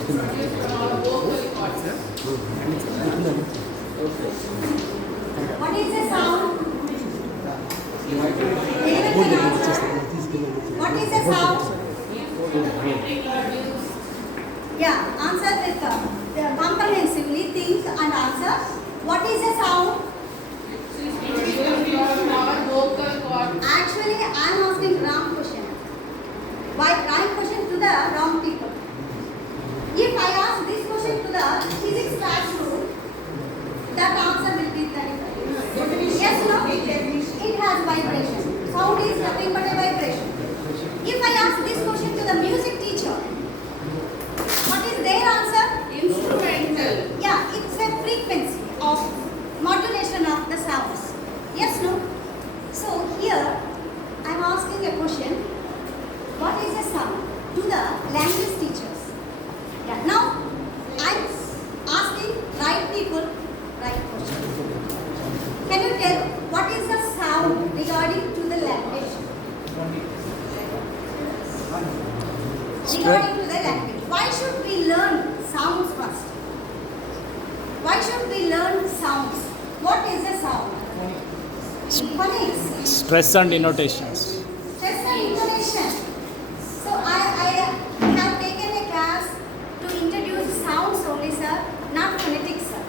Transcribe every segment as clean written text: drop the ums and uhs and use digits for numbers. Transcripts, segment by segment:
What is the sound? What is the sound? Yeah, answer with comprehensively. Think and answer. What is the sound? Actually, I am asking wrong question. Why right question to the wrong people? If I ask this question to the physics classroom, that answer will be 35. Yes, no? It has vibration. Sound is nothing but a vibration. If I ask this question to the music teacher, what is their answer? Instrumental. Yeah, it's a frequency of modulation of the sounds. Yes, no? So here, I am asking a question. What is the sound? To the language teachers. Yeah. Now, I am asking right people, right question. Can you tell what is the sound regarding to the language? Regarding to the language. Why should we learn sounds first? Why should we learn sounds? What is the sound? Phonics. Stress and innotations. Stress and intonation. So I have taken a class to introduce sounds only, sir, not phonetics, sir.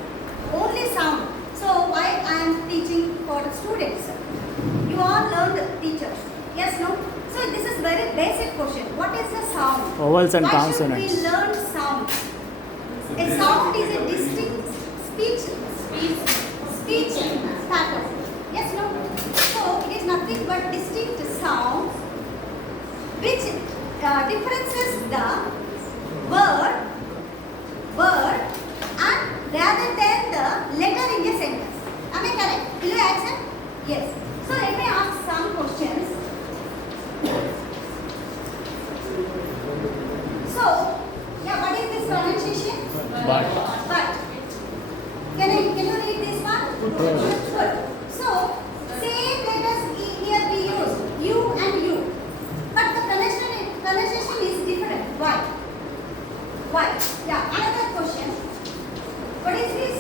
Only sound. So why I am teaching for the students, sir? You all learned teachers. Yes, no? So this is very basic question. What is the sound? Vowels and Why consonants. should we learn sound? A sound is a distinct speech pattern. Yes, no? So it is nothing but distinct sound which differences the word and rather than the letter in a sentence. Am I correct? Will you accept? Yes. So let me ask some questions. So, yeah, what is this pronunciation? But. Can you read this one? Good. So, same letters here we use, you and you. But the pronunciation is different. Why? Why? Yeah, another question. What is this?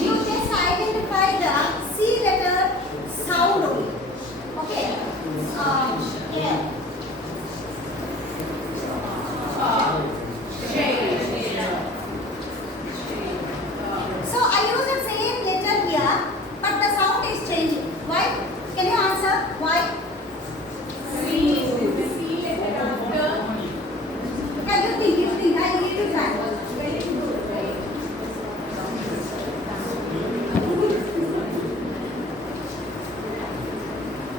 You just identify the C letter sound only. Okay. Yeah. So I use the same letter here, but the sound is changing. Why? Can you answer? Why? Yeah, you think. I need to try.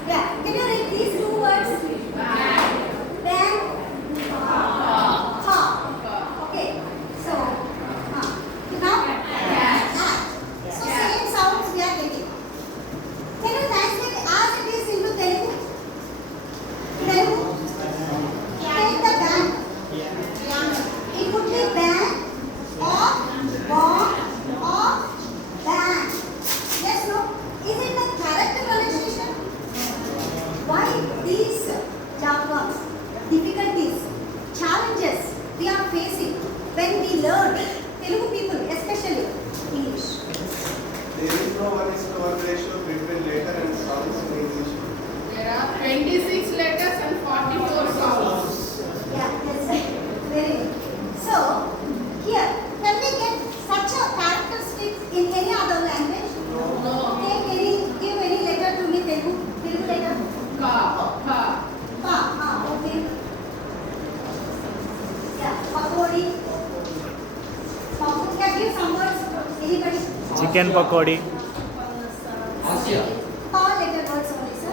Yeah, can you read these two words? Then, ha. Okay, so, now, so same sounds we are getting. Can you translate as it is into Telugu? Telugu? Take the band. It would be band or bomb or band. Yes, no? Is it the correct pronunciation? Why these jargons, difficulties, challenges we are facing when we learn Telugu people, especially English? There is no 1:1 ratio between letter and sounds in English. There are 26 letters and 44 sounds. Yeah, that's very good. So, here, can we get such a characteristic in any other language? No. Give any letter to me, Telugu letter. Ka, ka. Okay. Yeah, pakodi. Can give some words? Anybody? Chicken pakodi. Pa letter words only, sir.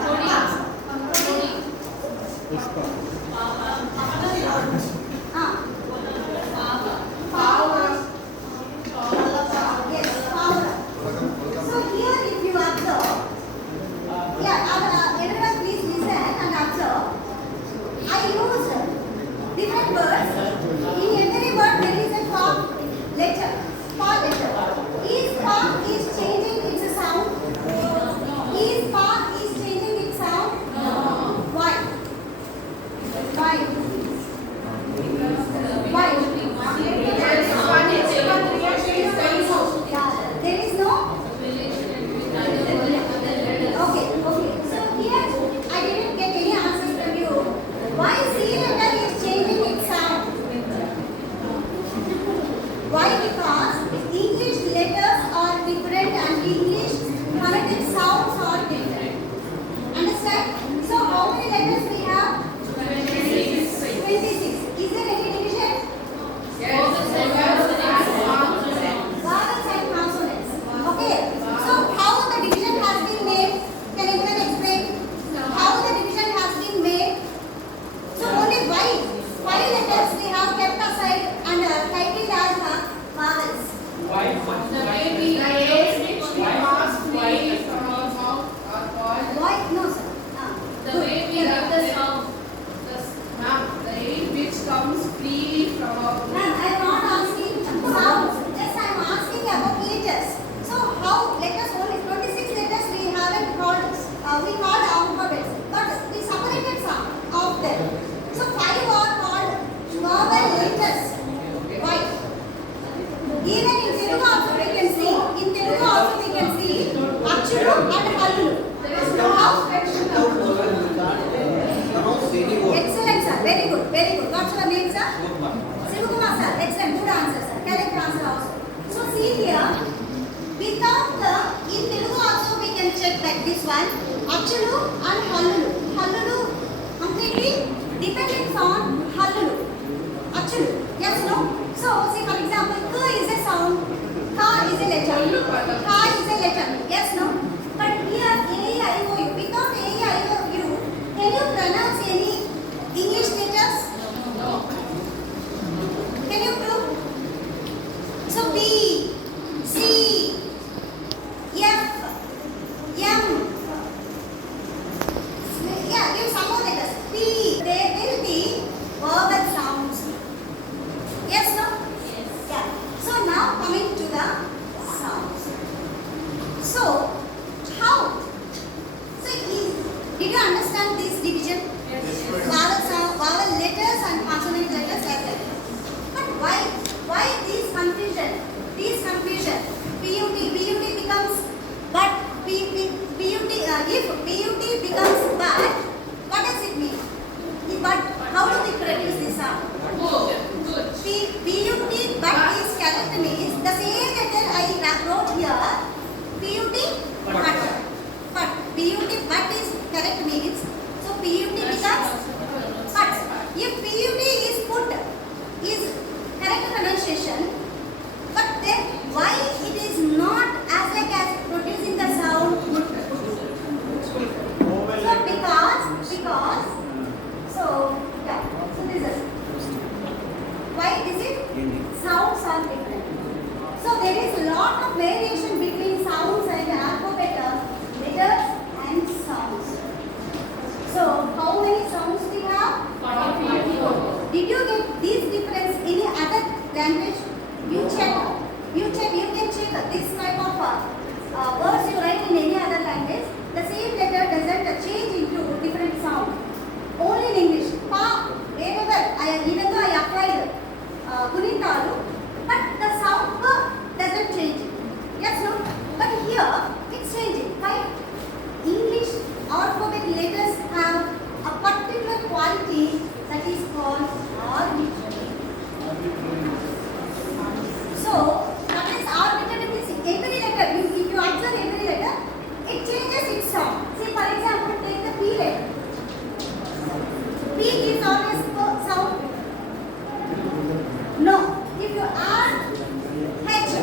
Power. Yes, power. So here, if you observe, yeah, everyone please listen and observe. I use different words. In every word there is a form letter, pa letter. Each part is changing its sound. Each part is changing its sound. Why? this one. Achulu and Hallulu. Hallulu completely dependent on Hallulu. Achulu. Yes, no? So, see for example, K is a sound, Ka is a letter, Ka is a letter. Yes, no? But here, A-I-O-U. Without A-I-O-U, can you pronounce any English letters? No. Can you prove? So B, C, F, M. Yeah, give some more letters. P. There will be vowel sounds. Yes, no? Yes. Yeah. So now coming to the sounds. So how? So did you understand this division? Yes. Vowel sound, vowel letters and consonant letters like that. But why this confusion? This confusion. PUT becomes but PUT if PUT becomes but, what does it mean? But how do we produce this sound? Good. Good. PUT but is correct means the same letter I wrote here. PUT but. But PUT but is correct means so PUT becomes but. If PUT is put is correct pronunciation, but then why it is not as like as producing the sound? So because so yeah, so this is why is it sounds are different. So there is a lot of variation between sounds and alphabet letters and sounds. So how many sounds we have? 44. Did you get this difference in any other language? You check. You can check this type of words you write in any other language. The same letter doesn't change into different sound. Only in English. Pa, wherever even though I applied Kunitalu, but the sound pa doesn't change. Yes, no? But here it's changing. Why? English alphabet letters have a particular quality that is called arbitrary. So, what is arbitrary means every letter, if you observe every letter, it changes its sound. See, for example, take the P letter. P is always sound. No. If you add H,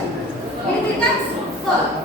it becomes F.